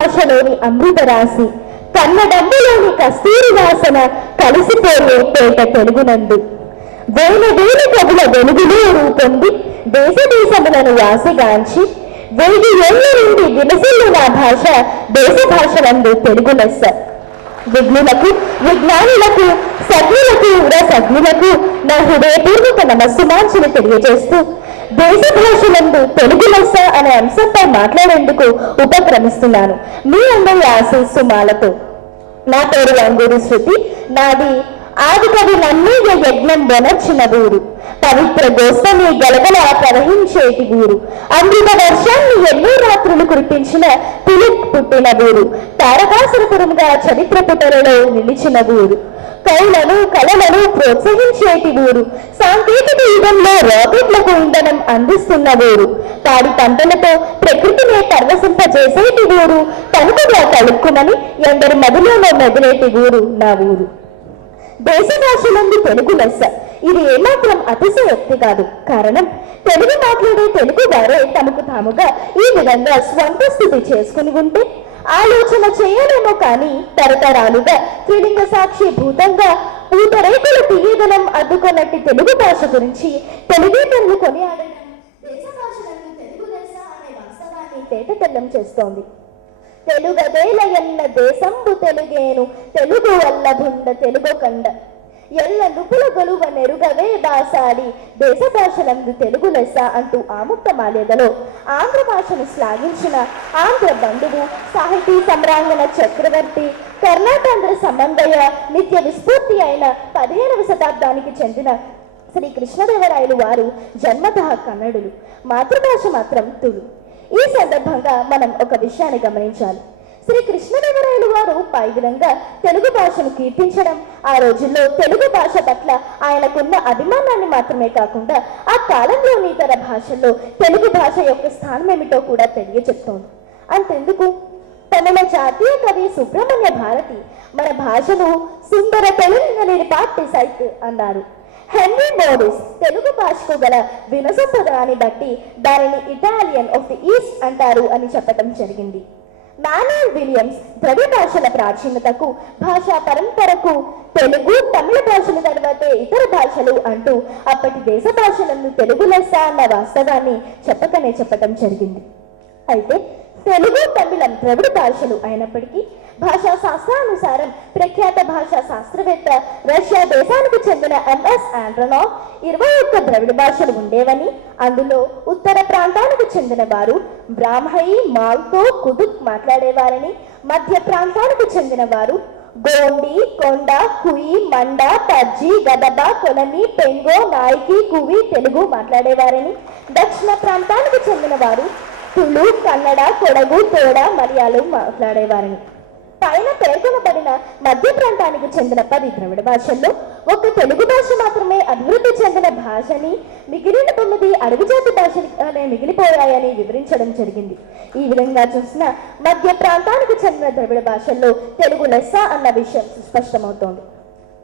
భాషలోని అమృత రాశి కన్నడంబులోని కస్తూరి వాసన కలిసిపోయే పేట తెలుగునందు వేల కవుల వెలుగులో రూపొంది దేశ దేశములను వాసిగాంచి 1000 ఏళ్ల నుండి విలసిల్లిన భాష దేశ భాషలందు తెలుగు లెస్స. విఘ్నులకు విజ్ఞానులకు సజ్ఞులకు రసజ్ఞులకు నా హృదయపూర్వక నమస్సుమాంచులు తెలియజేస్తూ దేశ భాషలందు తెలుగు లెస్స అనే అంశంపై మాట్లాడేందుకు ఉపక్రమిస్తున్నాను మీ అందరి ఆశీస్సుమాలతో. నా పేరు అంగూరి శృతి. నాది ఆదికవి నన్నయ్య యజ్ఞం వనర్చిన ఊరు, పవిత్ర గోస్తని గలగల ప్రవహించేటి ఊరు, అమృత వర్షాన్ని ఎన్నో రాత్రులు కురిపించిన పిలుపు పుట్టిన ఊరు, తారకాసురపురంగా చరిత్ర పుటలలో నిలిచిన ఊరు, కవులను కళలను ప్రోత్సహించేటి ఊరు, సాంకేతిక యుగంలో రాకెట్లకు ఇంధనం అందిస్తున్న ఊరు, పాడి పంటలతో ప్రకృతిని పరవశింపజేసేటి ఊరు, తనుకుగా తలుక్కుమని ఎందరి మదిలోనో మెదిలేటి ఊరు నా ఊరు. దేశ భాషలందు తెలుగు లెస్స. ఇది ఏమాత్రం అతిశయోక్తి కాదు. కారణం, తెలుగు మాట్లాడే తెలుగు వారే తమకు తాముగా ఈ విధంగా స్వంత స్థితి చేసుకుని ఉంటే ఆలోచన చేయలేమో కానీ తరతరాలుగా త్రిలింగ సాక్షి భూతంగా పూతరేకుల తీయదనం అడ్డుకున్నట్టు తెలుగు భాష గురించి తెలుగేతరులు కొనియాడిన దేశ భాషలందు తెలుగు లెస్స అనే వాస్తవాన్ని తేటతెల్లం చేస్తోంది. తెలుగదేల ఎల్ల దేశంబు తెలుగేను తెలుగు వల్లభుండ తెలుగు కండ ఎల్ల నుపుల గొలువ నెరుగవే బాసాడి దేశ భాషలందు తెలుగు లెస్స అంటూ ఆముక్త మాల్యదలో ఆంధ్ర భాషను శ్లాఘించిన ఆంధ్ర బంధువు సాహితీ సమ్రాంగణ చక్రవర్తి కర్ణాటాంధ్ర సమన్వయ నిత్య విస్ఫూర్తి అయిన 15వ శతాబ్దానికి చెందిన శ్రీ కృష్ణదేవరాయలు వారు జన్మతః కన్నడులు, మాతృభాష మాత్రం తుళు. ఈ సందర్భంగా మనం ఒక విషయాన్ని గమనించాలి. శ్రీ కృష్ణదేవరాయలు వారు పై విధంగా తెలుగు భాషను కీర్తించడం ఆ రోజుల్లో తెలుగు భాష పట్ల ఆయనకున్న అభిమానాన్ని మాత్రమే కాకుండా ఆ కాలంలోని ఇతర భాషల్లో తెలుగు భాష యొక్క స్థానం ఏమిటో కూడా తెలియచెప్తోంది. అంతెందుకు, తమిళ జాతీయ కవి సుబ్రహ్మణ్య భారతి మన భాషను సుందర తెలుగు పార్టీ సైట్ అన్నారు. హెన్రీ మోరిస్ తెలుగు భాషకు గల వినసొంపదనాన్ని బట్టి దానిని ఇటాలియన్ ఆఫ్ ది ఈస్ట్ అంటారు అని చెప్పడం జరిగింది. మాన్యుయల్ విలియమ్స్ ద్రవ్య భాషల ప్రాచీనతకు భాషా పరంపరకు తెలుగు తమిళ భాషల తర్వాతే ఇతర భాషలు అంటూ అప్పటి దేశ భాషలను తెలుగు లెస్స అన్న వాస్తవాన్ని చెప్పకనే చెప్పడం జరిగింది. అయితే తెలుగు తమిళం ద్రవిడ భాషలు అయినప్పటికీ భాషా శాస్త్రానుసారం ప్రఖ్యాత భాషా శాస్త్రవేత్త రష్యా దేశానికి చెందిన ఎంఎస్ ఆండ్రోనోవ్ 21 ద్రవిడ భాషలు ఉండేవని, అందులో ఉత్తర ప్రాంతానికి చెందిన వారు బ్రాహ్మై, మాల్తో, కుదుక్ మాట్లాడేవారని, మధ్య ప్రాంతానికి చెందిన వారు గోండి, కొండ, కుయి, మండ, తర్జీ, గదబ, కొలమి, పెంగో, నాయకి, కువి తెలుగు మాట్లాడేవారని, దక్షిణ ప్రాంతానికి చెందిన వారు తుళు, కన్నడ, కొడగు, తోడ, మలయాళం మాట్లాడేవారని. పైన పేర్కొనబడిన మధ్య ప్రాంతానికి చెందిన 10 ద్రవిడ భాషల్లో ఒక తెలుగు భాష మాత్రమే అభివృద్ధి చెందిన భాషని, మిగిలిన 9 అడవిజాతి భాషలనే మిగిలిపోయాయని వివరించడం జరిగింది. ఈ విధంగా చూసిన మధ్య ప్రాంతానికి చెందిన ద్రవిడ భాషల్లో తెలుగు లెస్స అన్న విషయం సుస్పష్టమవుతోంది.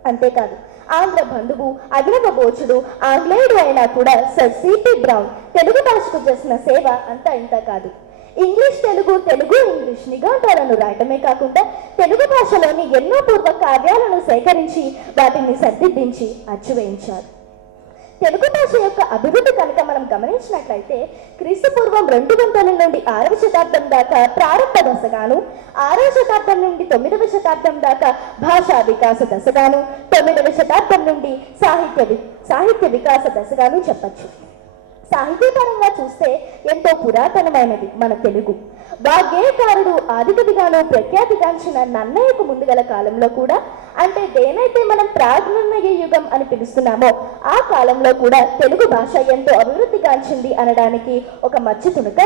అంతేకాదు, ఆంధ్ర బంధువు అభినవ బోచుడు ఆంగ్లేయుడు అయినా కూడా సర్ సిపి బ్రౌన్ తెలుగు భాషకు చేసిన సేవ అంతా ఇంత కాదు. ఇంగ్లీష్ తెలుగు, తెలుగు ఇంగ్లీష్ నిఘంటువులను రాయటమే కాకుండా తెలుగు భాషలోని ఎన్నో పూర్వ కార్యాలను సేకరించి వాటిని సరిదిద్దించి అచ్చువేయించారు. తెలుగు భాష యొక్క అభివృద్ధి కనుక మనం గమనించినట్లయితే క్రీస్తుపూర్వం 200 నుండి 6వ శతాబ్దం దాకా ప్రారంభ దశగాను, 6వ శతాబ్దం నుండి 9వ శతాబ్దం దాకా భాషా వికాస దశగాను, 9వ శతాబ్దం నుండి సాహిత్య వికాస దశగాను చెప్పచ్చు. సాహితీపరంగా చూస్తే ఎంతో పురాతనమైనది మన తెలుగు. వాగ్గేయకారుడు ఆదికవిగాను ప్రఖ్యాతిగాంచిన నన్నయ్యకు ముందుగల కాలంలో కూడా, అంటే దేనైతే మనం ప్రాగ్నిర్ణయ యుగం అని పిలుస్తున్నామో ఆ కాలంలో కూడా తెలుగు భాష ఎంతో అభివృద్ధిగాంచింది అనడానికి ఒక మచ్చి తునక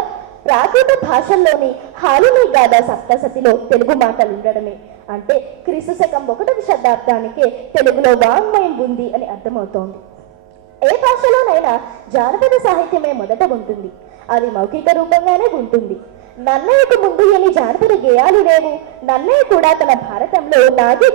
ప్రాకృత భాషల్లోని హాలుని గాథ సప్తసతిలో తెలుగు మాటలు ఉండడమే. అంటే క్రీస్తు శకం 1వ శతాబ్దానికే తెలుగులో వాంగ్మయం ఉంది అని అర్థమవుతోంది. ఏ భాషలోనైనా జానపద సాహిత్యమే మొదట ఉంటుంది, అది మౌఖిక రూపంగానే ఉంటుంది. నన్నయ్యకు ముందు ఎన్ని జానపద గేయాలు లేవు. నన్నయ్య కూడా తన భారతంలో నాగీ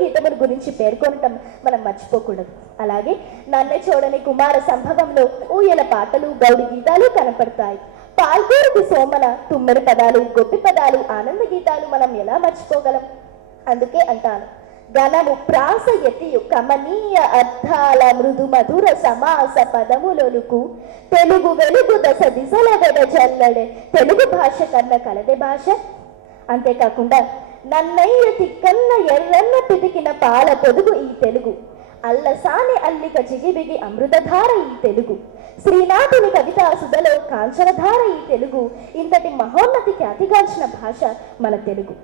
గీతముల గురించి పేర్కొనటం మనం మర్చిపోకూడదు. అలాగే నన్నయ్య చూడని కుమార సంభవంలో ఊయల పాటలు, గౌడి గీతాలు కనపడతాయి. పాల్గొరుకు సోమన తుమ్మెరి పదాలు, గొప్పి పదాలు, ఆనంద గీతాలు మనం ఎలా మర్చిపోగలం? అందుకే అంటాను, గణము ప్రాస యతియు కమనీయ అర్థాల మృదు మధుర సమాస పదములొలుకు తెలుగు వెలుగు దశ దిశల వెడ చల్లడే తెలుగు భాష కన్న కలదే భాష. అంతేకాకుండా నన్నయ్య తిక్కన్న ఎర్రన్న పితికిన పాల పొదుగు ఈ తెలుగు, అల్లసాని అల్లిక జిగిబిగి అమృతధార ఈ తెలుగు, శ్రీనాథుని కవితా సుధలో కాంచనధార ఈ తెలుగు. ఇంతటి మహోన్నతి ఖ్యాతిగాంచిన భాష మన తెలుగు.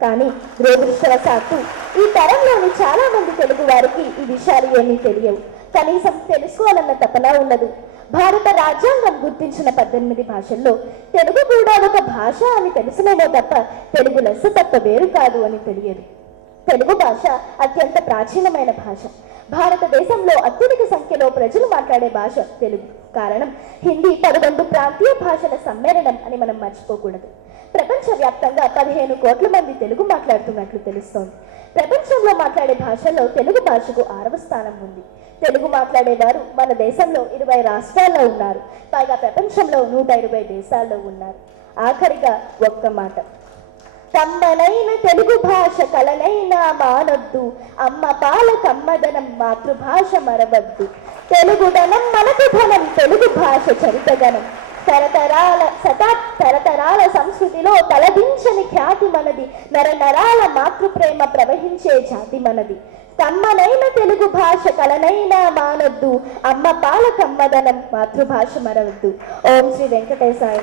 కానీ దురదృష్టవశాత్తు ఈ తరంలోని చాలా మంది తెలుగు వారికి ఈ విషయాలు ఏమీ తెలియవు, కనీసం తెలుసుకోవాలన్న తపన ఉండదు. భారత రాజ్యాంగం గుర్తించిన 18 భాషల్లో తెలుగు కూడా ఒక భాష అని తెలిసినేమో తప్ప తెలుగు లెస్స తప్ప వేరు కాదు అని తెలియదు. తెలుగు భాష అత్యంత ప్రాచీనమైన భాష. భారతదేశంలో అత్యధిక సంఖ్యలో ప్రజలు మాట్లాడే భాష తెలుగు. కారణం హిందీ 11 ప్రాంతీయ భాషల సమ్మేళనం అని మనం మర్చిపోకూడదు. ప్రపంచవ్యాప్తంగా 15 కోట్ల మంది తెలుగు మాట్లాడుతున్నట్లు తెలుస్తోంది. ప్రపంచంలో మాట్లాడే భాషల్లో తెలుగు భాషకు 6వ స్థానం ఉంది. తెలుగు మాట్లాడేవారు మన దేశంలో 20 రాష్ట్రాల్లో ఉన్నారు. పైగా ప్రపంచంలో 120 దేశాల్లో ఉన్నారు. ఆఖరిగా ఒక్క మాట, కమ్మనైన తెలుగు భాష కలనైనా మానొద్దు, అమ్మ పాల కమ్మదనం మాతృభాష మరవద్దు. తెలుగుదనం మనకు ధనం, తెలుగు భాష చరితగనం, తరతరాల సంస్కృతిలో తలదించని ఖ్యాతి మనది, నరనరాల మాతృప్రేమ ప్రవహించే జాతి మనది. కమ్మనైన తెలుగు భాష కలనైనా మానొద్దు, అమ్మ పాల కమ్మదనం మాతృభాష మరవద్దు. ఓం శ్రీ వెంకటేశాయ.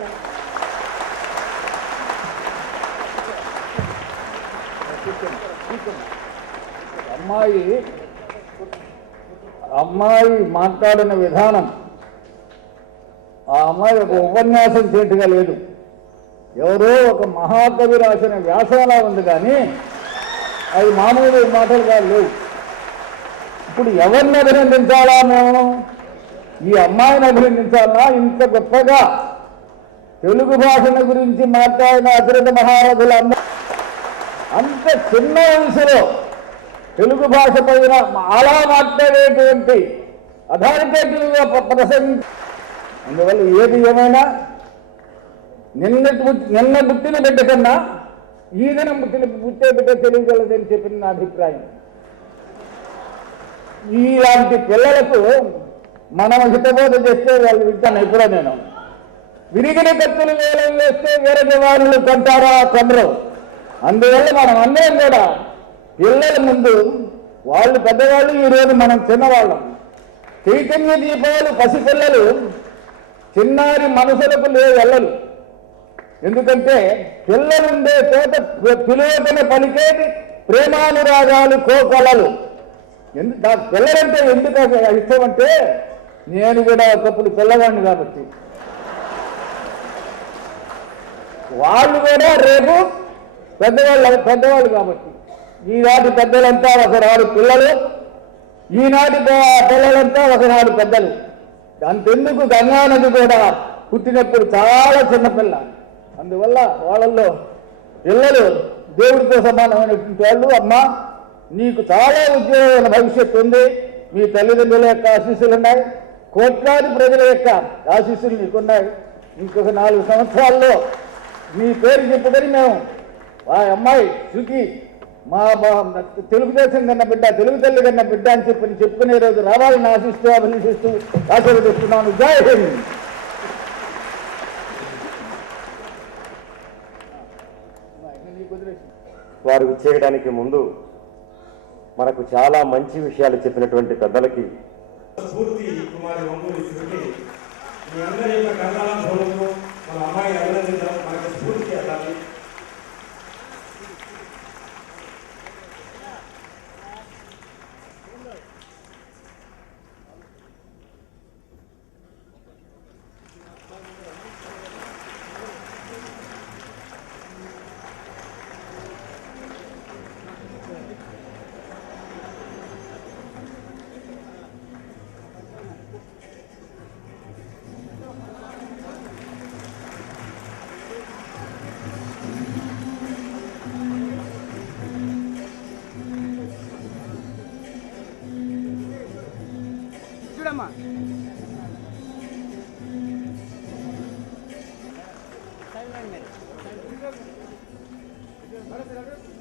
అమ్మాయి మాట్లాడిన విధానం ఆ అమ్మాయి ఒక ఉపన్యాసం చేటుగా లేదు, ఎవరో ఒక మహాకవి రాసిన వ్యాసంలా ఉంది, కానీ అది మామూలు మాటలు కాదు లేవు. ఇప్పుడు ఎవరిని అభినందించాలా? మేము ఈ అమ్మాయిని అభినందించాలా? ఇంత గొప్పగా తెలుగు భాషను గురించి మాట్లాడిన అతిరథ మహారథులు అంత చిన్న వయసులో తెలుగు భాష పైన అలా మాట్లాడేటువంటి అథారిటేటివ్గా ప్రసంగి. అందువల్ల ఏది ఏమైనా నిన్న పుట్టిన బిడ్డ కన్నా ఈ దినం పుట్టే బిడ్డ తెలియగలదని చెప్పిన నా అభిప్రాయం. ఇలాంటి పిల్లలకు మనం హితబోధ చేస్తే వాళ్ళు వింటాను. ఎప్పుడో నేను విరిగిన కత్తులు వేలం వేస్తే వేరే నివారణలు కొంటారా? కొందరు. అందువల్ల మనం అందరం కూడా పిల్లల ముందు, వాళ్ళు పెద్దవాళ్ళు, ఈరోజు మనం చిన్నవాళ్ళం, చైతన్య దీపాలు పసిపిల్లలు, చిన్నారి మనసులకు వెళ్ళలు. ఎందుకంటే పిల్లలుండే చోట పిలువకనే పలికేది ప్రేమానురాగాలు, కోకలలు. నాకు పిల్లలంటే ఎందుకు ఇష్టం అంటే, నేను కూడా ఒకప్పుడు పిల్లవాడిని కాబట్టి, వాళ్ళు కూడా రేపు పెద్దవాళ్ళు కాబట్టి. ఈనాటి పెద్దలంతా ఒకనాడు పిల్లలు, ఈనాటి పిల్లలంతా ఒకనాడు పెద్దలు. అంతెందుకు గంగానది కూడా పుట్టినప్పుడు చాలా చిన్నపిల్ల. అందువల్ల వాళ్ళల్లో పిల్లలు దేవుడితో సమానమైనటువంటి వాళ్ళు. అమ్మ, నీకు చాలా ఉజ్వలమైన భవిష్యత్తు ఉంది. మీ తల్లిదండ్రుల యొక్క ఆశీస్సులు ఉన్నాయి, కోట్లాది ప్రజల యొక్క ఆశీస్సులు నీకున్నాయి. ఇంకొక 4 సంవత్సరాల్లో మీ పేరు చెప్పుకొని మేము ఆ అమ్మాయి శృతి మా తెలుగుదేశం కన్నా బిడ్డ, తెలుగు తల్లి కన్నా బిడ్డ అని చెప్పుకునే రోజు రావాలని ఆశిస్తూ అభినందిస్తూ ఆశీర్వదిస్తున్నాను. జై హింద్. వారు విచ్చేయడానికి ముందు మనకు చాలా మంచి విషయాలు చెప్పినటువంటి పెద్దలకి స్ఫూర్తి కుమారి ఒంగూరి శృతి, మీ అందరి యొక్క కళానుభవంలో మన అమ్మాయి అభినందించడం మనకు స్ఫూర్తి అవ్వాలి. సరే